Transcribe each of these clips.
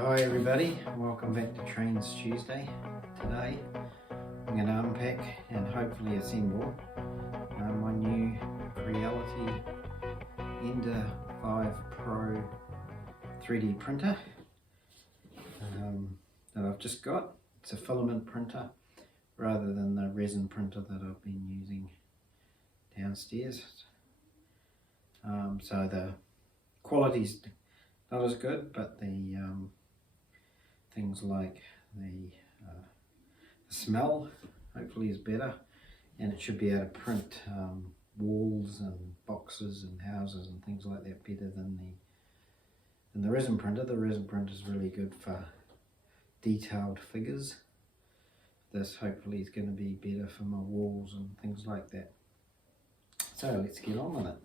Hi everybody, welcome back to Trains Tuesday. Today I'm going to unpack and hopefully assemble my new Reality Ender 5 Pro 3D printer that I've just got. It's a filament printer rather than the resin printer that I've been using downstairs. So the quality's not as good, but the things like the smell hopefully is better, and it should be able to print walls and boxes and houses and things like that better than the resin printer. The resin printer is really good for detailed figures. This hopefully is going to be better for my walls and things like that. So let's get on with it.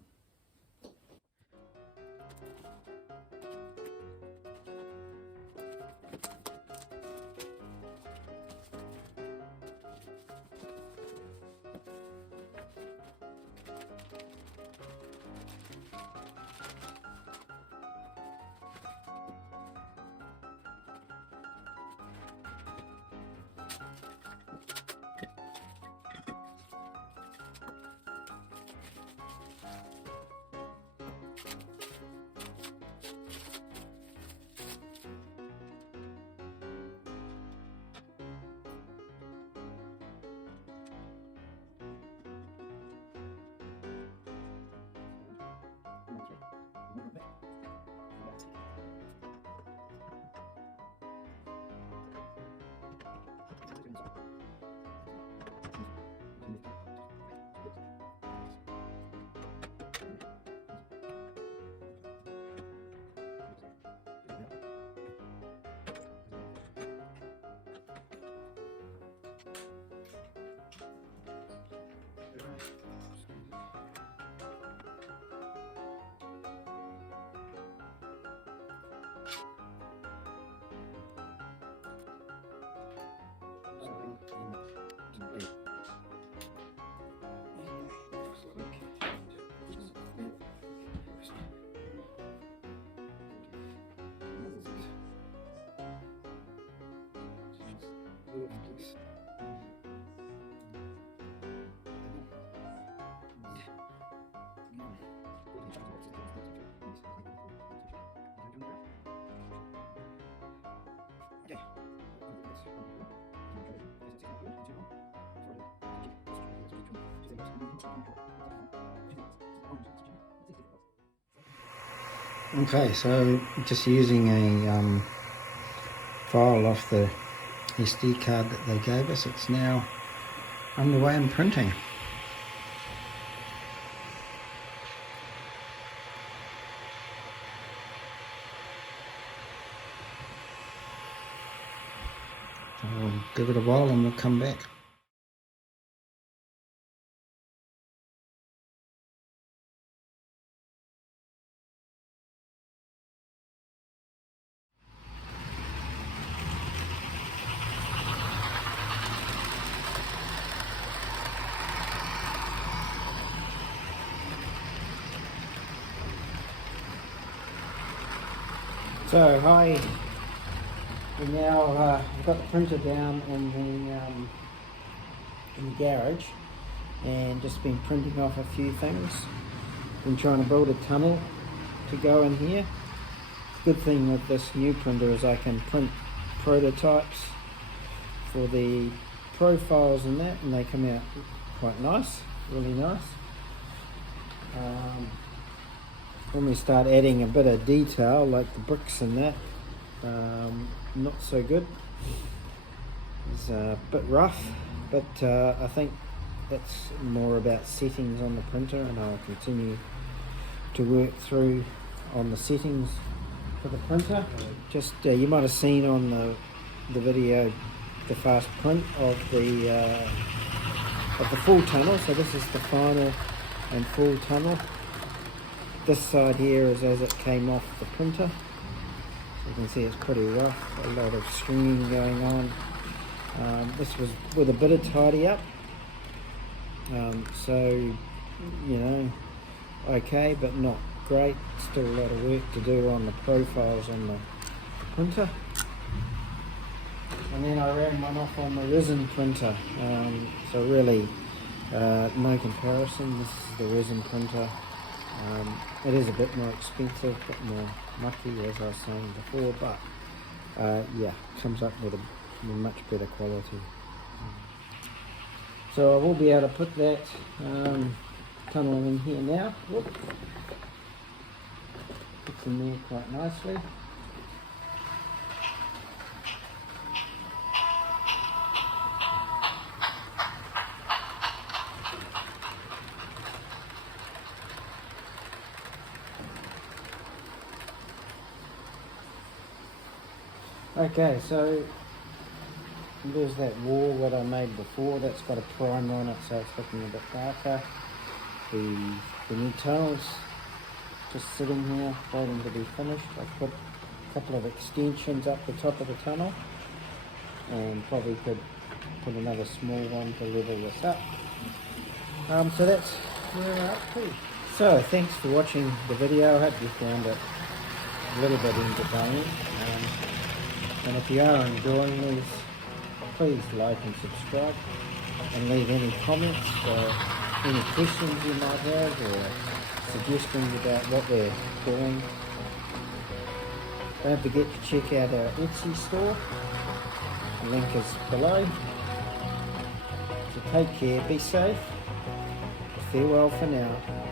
Okay, so just using a file off the SD card that they gave us, it's now underway in printing. So we'll give it a while and we'll come back. So hi, we now I've got the printer down in the garage and just been printing off a few things. Been trying to build a tunnel to go in here. Good thing with this new printer is I can print prototypes for the profiles and that, and they come out quite nice, really nice. When we start adding a bit of detail like the bricks and that, not so good. It's a bit rough, but I think that's more about settings on the printer, and I'll continue to work through on the settings for the printer. Just you might have seen on the video the fast print of the full tunnel. So this is the final and full tunnel. This side here is as it came off the printer. So you can see it's pretty rough, a lot of stringing going on. This was with a bit of tidy up. So, you know, okay, but not great. Still a lot of work to do on the profiles on the printer. And then I ran one off on the resin printer. So really no comparison. This is the resin printer. It is a bit more expensive, a bit more mucky as I was saying before, but yeah, comes up with a much better quality. So I will be able to put that tunnel in here now. Whoop. Fits in there quite nicely. Okay, so there's that wall that I made before. That's got a primer on it, so it's looking a bit darker. The new tunnel's just sitting here waiting to be finished. I've put a couple of extensions up the top of the tunnel, and probably could put another small one to level this up. So that's where we're up to. So thanks for watching the video. I hope you found it a little bit entertaining. And if you are enjoying these, please like and subscribe, and leave any comments or any questions you might have, or suggestions about what we're doing. Don't forget to check out our Etsy store. The link is below. So take care, be safe. Farewell for now.